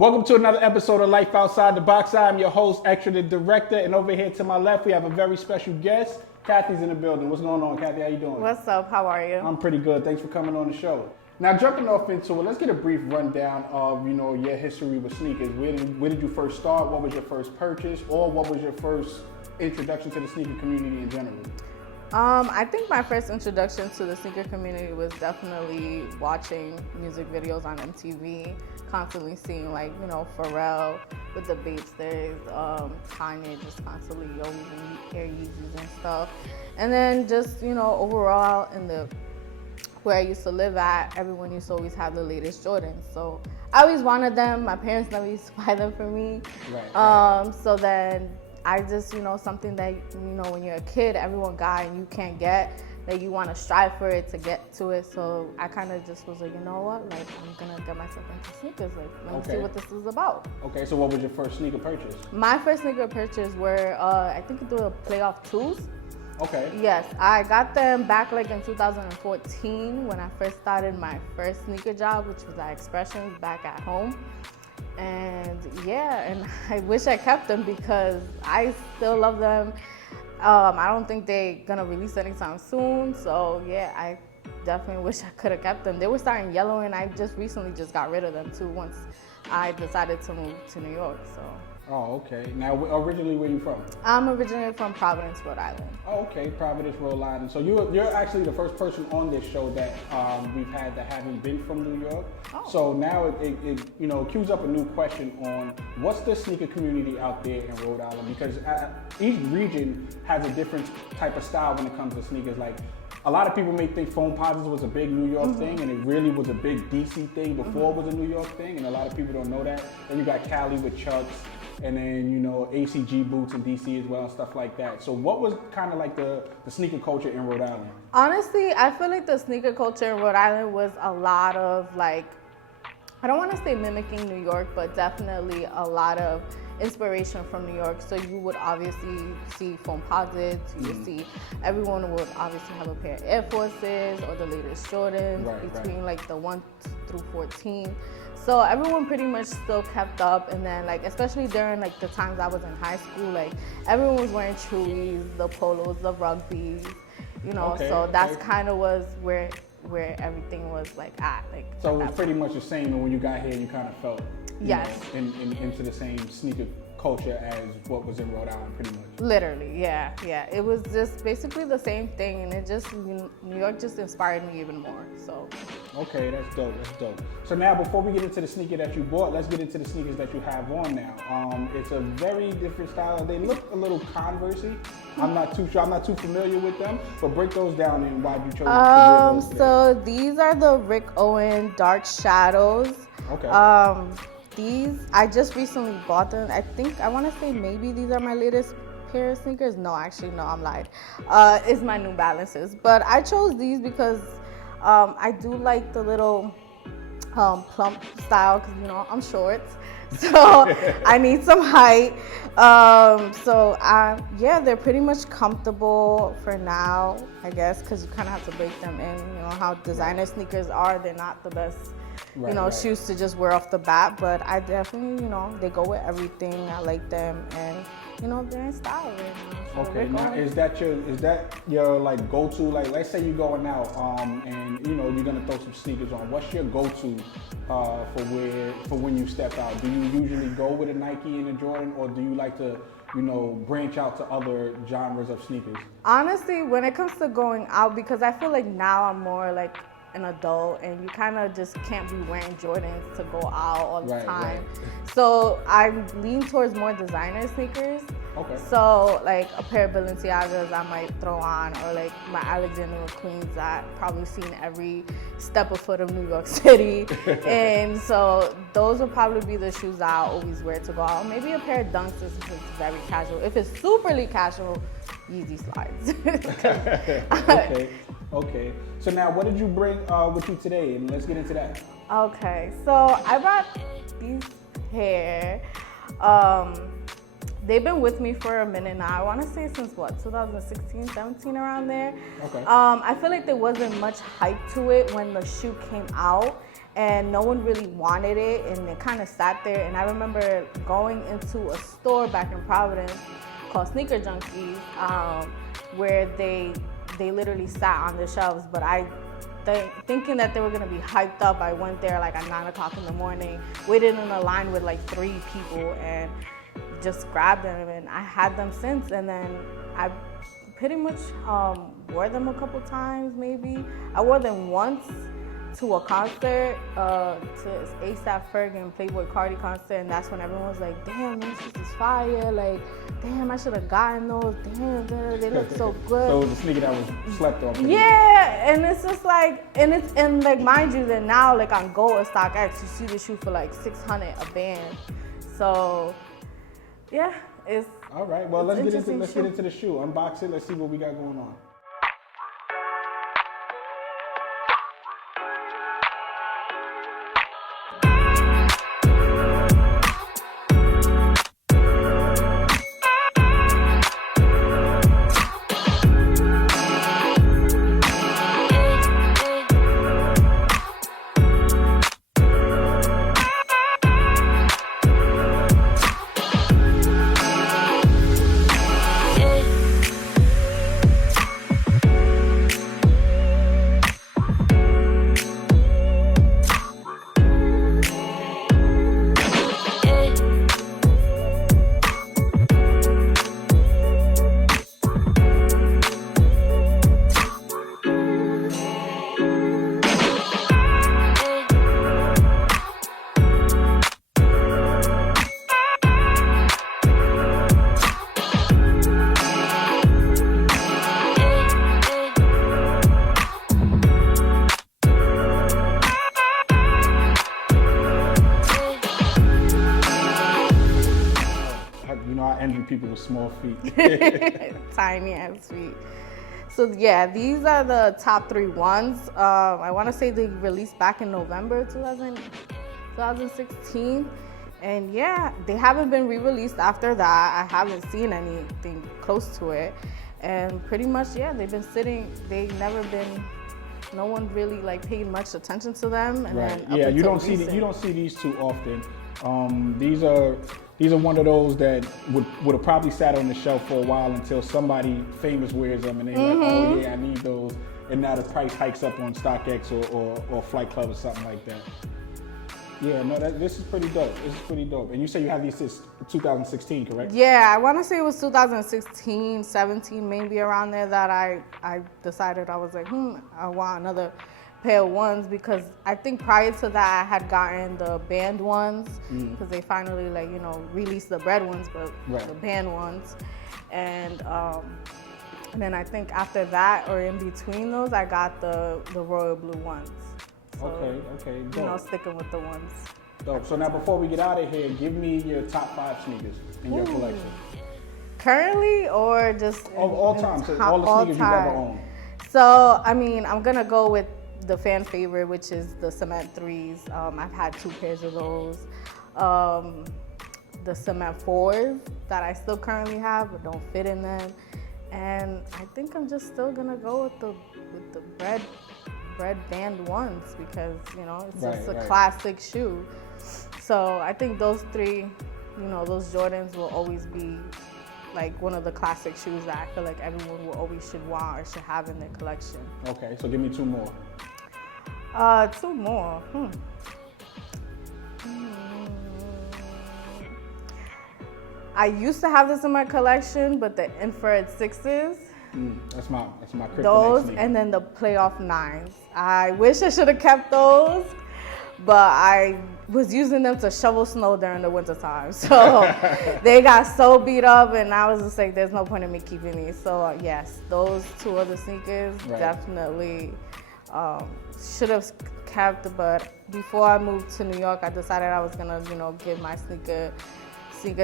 Welcome to another episode of Life Outside the Box. I'm your host, Extra the Director, and over here to my left, we have a very special guest. Kathy's in the building. What's going on, Kathy? How you doing? What's up? How are you? I'm pretty good. Thanks for coming on the show. Now, jumping off into it, let's get a brief rundown of your history with sneakers. Where did you first start? What was your first purchase, or what was your first introduction to the sneaker community in general? I think my first introduction to the sneaker community was definitely watching music videos on MTV, constantly seeing Pharrell with the Babesters, Kanye just constantly always in Air Yeezys and stuff. And then just, overall where I used to live at, everyone used to always have the latest Jordans. So I always wanted them. My parents never used to buy them for me. Right. So then I just, something that, when you're a kid, everyone got and you can't get, that you want to strive for it to get to it. So I kind of just was like, you know what, I'm going to get myself into sneakers. Let me see what this is about. Okay, so what was your first sneaker purchase? My first sneaker purchase were, I think the Playoff 2s. Okay. Yes, I got them back in 2014 when I first started my first sneaker job, which was at Expressions back at home. And I wish I kept them because I still love them. I don't think they're gonna release anytime soon. So I definitely wish I could have kept them. They were starting yellow and I just recently got rid of them too once I decided to move to New York. So. Oh, okay. Now, originally, where are you from? I'm originally from Providence, Rhode Island. Oh, okay, Providence, Rhode Island. So you're actually the first person on this show that we've had that haven't been from New York. Oh. So now it cues up a new question on what's the sneaker community out there in Rhode Island, because each region has a different type of style when it comes to sneakers. Like, a lot of people may think Foamposites was a big New York thing, and it really was a big DC thing before it was a New York thing, and a lot of people don't know that. Then you got Cali with Chucks, and then, ACG boots in DC as well, and stuff like that. So what was kind of like the sneaker culture in Rhode Island? Honestly, I feel like the sneaker culture in Rhode Island was a lot of I don't want to say mimicking New York, but definitely a lot of inspiration from New York. So you would obviously see Foamposites, you would see everyone would obviously have a pair of Air Forces or the latest Jordans between the 1 through 14. So everyone pretty much still kept up, and then especially during the times I was in high school, everyone was wearing Chewies, the polos, the rugbies, so that's kind of was where everything was at. So it was pretty much the same, and when you got here, you kind of felt into the same sneaker culture as what was in Rhode Island, pretty much. Literally, yeah. It was just basically the same thing, and it just New York just inspired me even more. So. Okay, that's dope. So now, before we get into the sneaker that you bought, let's get into the sneakers that you have on now. It's a very different style. They look a little Converse-y. I'm not too sure. I'm not too familiar with them. But break those down and why you chose to wear those today. So these are the Rick Owens Dark Shadows. Okay. These, I just recently bought them. I think, I want to say maybe these are my latest pair of sneakers. No, actually, no, I'm lying. It's my New Balances. But I chose these because I do like the little plump style because, I'm short. So I need some height. They're pretty much comfortable for now, I guess, because you kind of have to break them in. You know how designer sneakers are. They're not the best. Shoes to just wear off the bat, but I definitely, they go with everything. I like them, and they're in style right now. So okay, now is that your go-to? Let's say you're going out, and you're gonna throw some sneakers on. What's your go-to for when you step out? Do you usually go with a Nike and a Jordan, or do you like to branch out to other genres of sneakers? Honestly, when it comes to going out, because I feel like now I'm more an adult, and you kind of just can't be wearing Jordans to go out all the time. So I lean towards more designer sneakers. Okay. So a pair of Balenciagas I might throw on, or my Alexander McQueen's that I've probably seen every step of foot of New York City. And so those would probably be the shoes that I'll always wear to go out. Maybe a pair of Dunks if it's very casual. If it's superly casual, Yeezy slides. Okay. So now, what did you bring with you today? And let's get into that. Okay, so I brought these pair. they've been with me for a minute now. I want to say since what, 2016, 17, around there. Okay. I feel like there wasn't much hype to it when the shoe came out, and no one really wanted it, and it kind of sat there. And I remember going into a store back in Providence called Sneaker Junkies, where they literally sat on the shelves. But thinking that they were gonna be hyped up, I went there like at 9 o'clock in the morning, waited in a line with like 3 people, and just grabbed them, and I had them since. And then I pretty much wore them a couple times, maybe. I wore them once to a concert, to A$AP Ferg and Playboy Cardi concert, and that's when everyone was like, damn, this is fire, like, damn, I should have gotten those, damn, they look so good. So the sneaker that was slept on. Yeah, and it's just like, and like, mind you that now, like on Go or StockX, you see the shoe for like $600 a band. So yeah, it's all right. Well, let's get into the shoe. Unbox it. Let's see what we got going on. I envy people with small feet. Tiny ass feet. So yeah, these are the top 3 ones. I want to say they released back in November 2016. And yeah, they haven't been re-released after that. I haven't seen anything close to it. And pretty much, yeah, they've been sitting, no one really like paid much attention to them. And right. Then yeah, you don't see these too often. These are one of those that would have probably sat on the shelf for a while until somebody famous wears them, and they're like, oh yeah, I need those. And now the price hikes up on StockX or Flight Club or something like that. Yeah, no, this is pretty dope. This is pretty dope. And you say you have these since 2016, correct? Yeah, I want to say it was 2016, 17, maybe around there that I decided, I was like, I want another pair of ones, because I think prior to that I had gotten the band ones, because they finally released the bread ones, but the band ones. And then I think after that, or in between those, I got the royal blue ones. So, okay, dope. Sticking with the ones. Dope. So now before we get out of here, give me your top 5 sneakers in your collection. Currently, or just all time? So all the sneakers you've ever owned. So, I mean, I'm gonna go with the fan favorite, which is the Cement 3s. I've had 2 pairs of those. The Cement 4s that I still currently have but don't fit in them. And I think I'm just still gonna go with the bread band ones, because it's just a classic shoe. So I think those 3, those Jordans will always be like one of the classic shoes that I feel like everyone will always should want or should have in their collection. Okay, so give me 2 more. 2 more. I used to have this in my collection, but the Infrared 6s. That's my kryptonite those sneaker. And then the Playoff 9s. I wish I should have kept those, but I was using them to shovel snow during the winter time. So they got so beat up, and I was just like, there's no point in me keeping these. So yes, those 2 other sneakers definitely should have kept. But before I moved to New York, I decided I was gonna, give my sneaker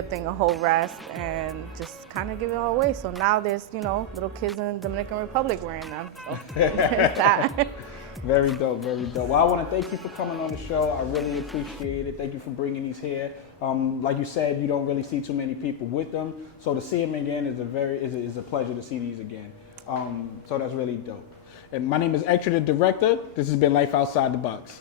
thing a whole rest and just kind of give it all away. So now there's, little kids in the Dominican Republic wearing them. So there's that. Very dope, very dope. Well, I want to thank you for coming on the show. I really appreciate it. Thank you for bringing these here. Like you said, you don't really see too many people with them, so to see them again is a pleasure to see these again. So that's really dope. And my name is Extra, the director. This has been Life Outside the Box.